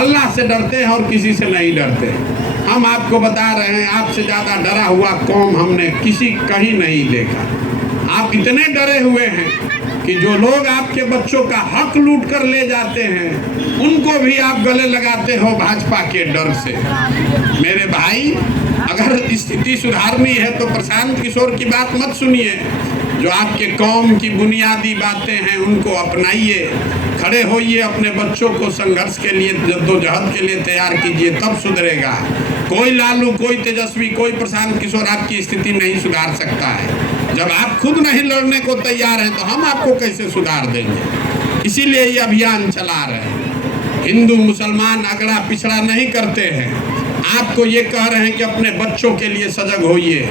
अल्लाह से डरते हैं और किसी से नहीं डरते। हम आपको बता रहे हैं, आपसे ज़्यादा डरा हुआ कौम हमने कहीं नहीं देखा। आप इतने डरे हुए हैं कि जो लोग आपके बच्चों का हक लूट कर ले जाते हैं उनको भी आप गले लगाते हो भाजपा के डर से। मेरे भाई, अगर स्थिति सुधारनी है तो प्रशांत किशोर की बात मत सुनिए। जो आपके कौम की बुनियादी बातें हैं उनको अपनाइए, खड़े होइए, अपने बच्चों को संघर्ष के लिए, जद्दोजहद के लिए तैयार कीजिए, तब सुधरेगा। कोई लालू, कोई तेजस्वी, कोई प्रशांत किशोर आपकी स्थिति नहीं सुधार सकता है। जब आप खुद नहीं लड़ने को तैयार हैं तो हम आपको कैसे सुधार देंगे। इसीलिए ये अभियान चला रहे हैं। हिंदू मुसलमान अगड़ा पिछड़ा नहीं करते हैं। आपको ये कह रहे हैं कि अपने बच्चों के लिए सजग होइए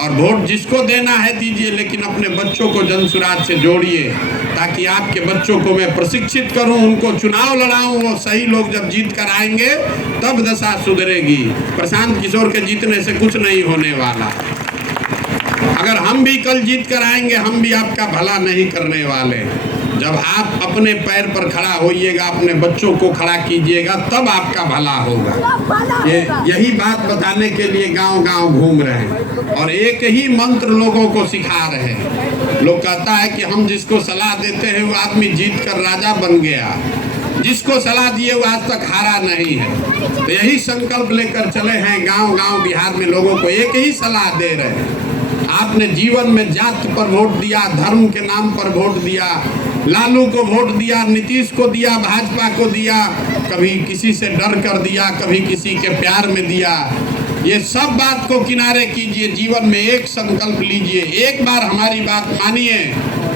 और वोट जिसको देना है दीजिए, लेकिन अपने बच्चों को जनसुराज से जोड़िए ताकि आपके बच्चों को मैं प्रशिक्षित करूं, उनको चुनाव लड़ाऊं। वो सही लोग जब जीत कर आएंगे तब दशा सुधरेगी। प्रशांत किशोर के जीतने से कुछ नहीं होने वाला। अगर हम भी कल जीत कर आएंगे, हम भी आपका भला नहीं करने वाले। जब आप अपने पैर पर खड़ा होइएगा, अपने बच्चों को खड़ा कीजिएगा, तब आपका भला होगा। यही बात बताने के लिए गांव-गांव घूम रहे हैं और एक ही मंत्र लोगों को सिखा रहे हैं। लोग कहता है कि हम जिसको सलाह देते हैं वो आदमी जीत कर राजा बन गया, जिसको सलाह दिए वो आज तक हारा नहीं है। तो यही संकल्प लेकर चले हैं गांव-गांव बिहार में, लोगों को एक ही सलाह दे रहे हैं। आपने जीवन में जात पर वोट दिया, धर्म के नाम पर वोट दिया, लालू को वोट दिया, नीतीश को दिया, भाजपा को दिया, कभी किसी से डर कर दिया, कभी किसी के प्यार में दिया। ये सब बात को किनारे कीजिए, जीवन में एक संकल्प लीजिए, एक बार हमारी बात मानिए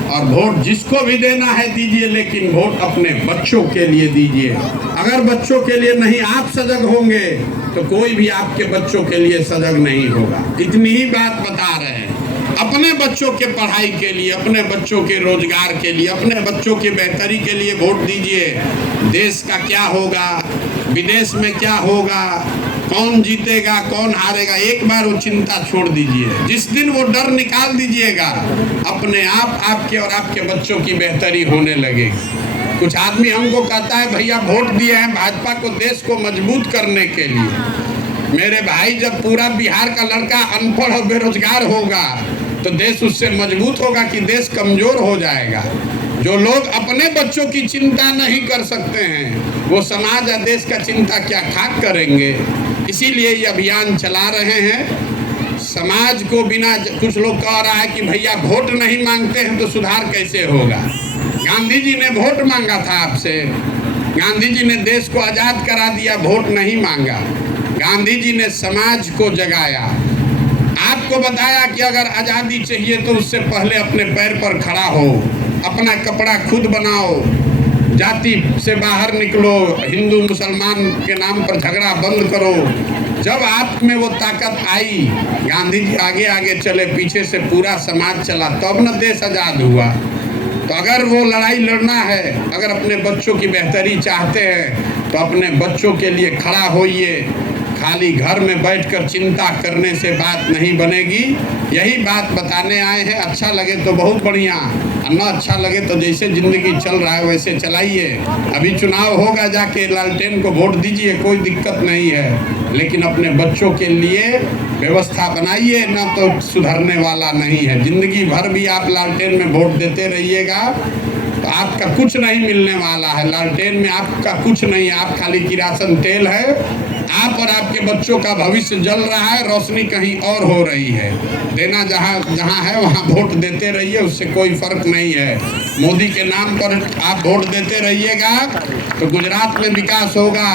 और वोट जिसको भी देना है दीजिए, लेकिन वोट अपने बच्चों के लिए दीजिए। अगर बच्चों के लिए नहीं आप सजग होंगे तो कोई भी आपके बच्चों के लिए सजग नहीं होगा। इतनी ही बात बता रहे हैं। अपने बच्चों के पढ़ाई के लिए, अपने बच्चों के रोजगार के लिए, अपने बच्चों की बेहतरी के लिए वोट दीजिए। देश का क्या होगा, विदेश में क्या होगा, कौन जीतेगा, कौन हारेगा, एक बार वो चिंता छोड़ दीजिए। जिस दिन वो डर निकाल दीजिएगा, अपने आप आपके और आपके बच्चों की बेहतरी होने लगेगी। कुछ आदमी हमको कहता है भैया वोट दिए हैं भाजपा को देश को मजबूत करने के लिए। मेरे भाई, जब पूरा बिहार का लड़का अनपढ़ और बेरोजगार होगा तो देश उससे मजबूत होगा कि देश कमजोर हो जाएगा। जो लोग अपने बच्चों की चिंता नहीं कर सकते हैं वो समाज या देश का चिंता क्या खाक करेंगे। इसीलिए ये अभियान चला रहे हैं। समाज को बिना, कुछ लोग कह रहा है कि भैया वोट नहीं मांगते हैं तो सुधार कैसे होगा। गांधी जी ने वोट मांगा था आपसे, गांधी जी ने देश को आजाद करा दिया, वोट नहीं मांगा। गांधी जी ने समाज को जगाया, आपको बताया कि अगर आज़ादी चाहिए तो उससे पहले अपने पैर पर खड़ा हो, अपना कपड़ा खुद बनाओ, जाति से बाहर निकलो, हिंदू मुसलमान के नाम पर झगड़ा बंद करो। जब आप में वो ताकत आई, गांधी जी आगे आगे चले, पीछे से पूरा समाज चला, तब न देश आज़ाद हुआ। तो अगर वो लड़ाई लड़ना है, अगर अपने बच्चों की बेहतरी चाहते हैं तो अपने बच्चों के लिए खड़ा होइए। खाली घर में बैठकर चिंता करने से बात नहीं बनेगी। यही बात बताने आए हैं। अच्छा लगे तो बहुत बढ़िया, न अच्छा लगे तो जैसे ज़िंदगी चल रहा है वैसे चलाइए। अभी चुनाव होगा, जाके लालटेन को वोट दीजिए, कोई दिक्कत नहीं है, लेकिन अपने बच्चों के लिए व्यवस्था बनाइए, न तो सुधरने वाला नहीं है। ज़िंदगी भर भी आप लालटेन में वोट देते रहिएगा तो आपका कुछ नहीं मिलने वाला है। लालटेन में आपका कुछ नहीं है, आप खाली किरासन तेल है। आप और आपके बच्चों का भविष्य जल रहा है, रोशनी कहीं और हो रही है। देना जहाँ है वहाँ वोट देते रहिए, उससे कोई फर्क नहीं है। मोदी के नाम पर आप वोट देते रहिएगा तो गुजरात में विकास होगा,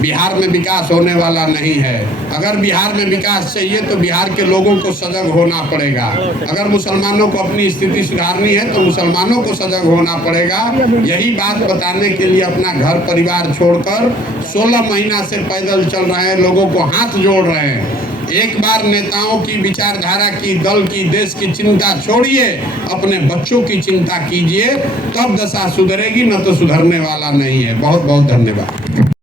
बिहार में विकास होने वाला नहीं है। अगर बिहार में विकास चाहिए तो बिहार के लोगों को सजग होना पड़ेगा। अगर मुसलमानों को अपनी स्थिति सुधारनी है तो मुसलमानों को सजग होना पड़ेगा। यही बात बताने के लिए अपना घर परिवार छोड़कर 16 महीना से पैदल चल रहे हैं, लोगों को हाथ जोड़ रहे हैं। एक बार नेताओं की, विचारधारा की, दल की, देश की चिंता छोड़िए, अपने बच्चों की चिंता कीजिए, तब दशा सुधरेगी, न तो सुधरने वाला नहीं है। बहुत बहुत धन्यवाद।